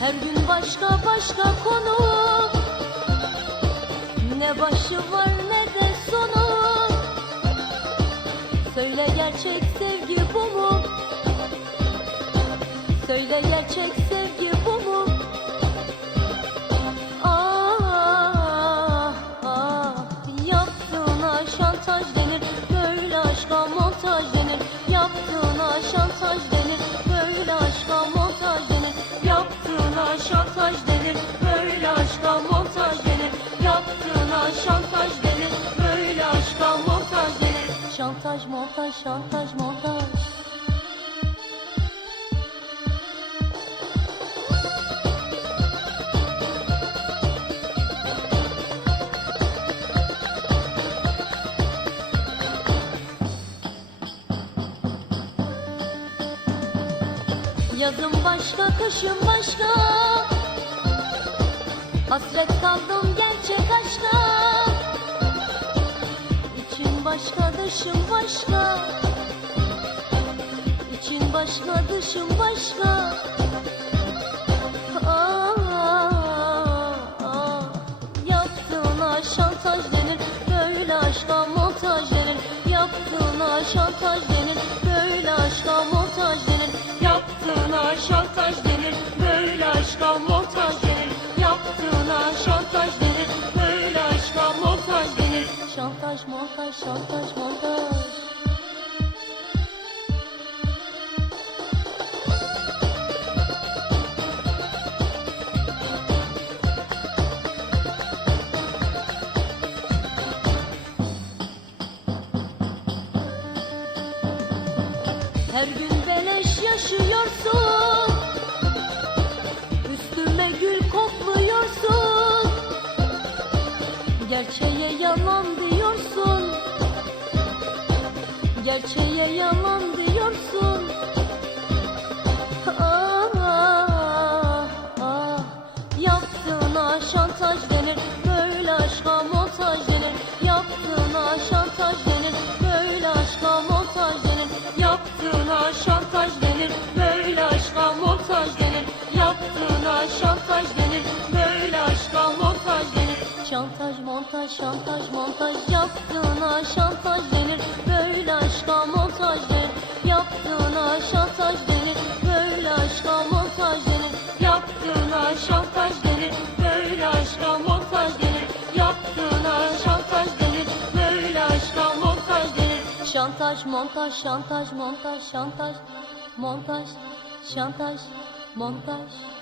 Her gün başka başka konu. Ne başı var ne de sonu. Söyle gerçek sevgi bu mu? Söyle gerçek sevgi bu mu? Ah, ah, yaptığına şantaj denir. Böyle aşka montaj denir. Yaptığına şantaj denir montaj denir Yaptığına şantaj denir Böyle aşka montaj denir Şantaj montaj şantaj montaj. Yazın başka, kışın başka Hasret kaldım gerçek aşka. İçin başka, dışın başka. İçin başka, dışın başka. Ah, ah. Yaptığına şantaj denir. Böyle aşka montaj denir. Yaptığına şantaj denir Şantaj montaj şantaj montaj. Her gün beleş yaşıyorsun Gerçeğe yalan diyorsun. Ah, ah, ah. Yaptığına şantaj denir Böyle aşka montaj denir. Yaptığına şantaj denir Böyle aşka montaj denir. Yaptığına şantaj denir Böyle aşka montaj denir. Yaptığına şantaj denir Böyle aşka montaj denir. Şantaj montaj şantaj montaj. Yaptığına şantaj denir denir Şantaj montaj şantaj montaj şantaj montaj şantaj montaj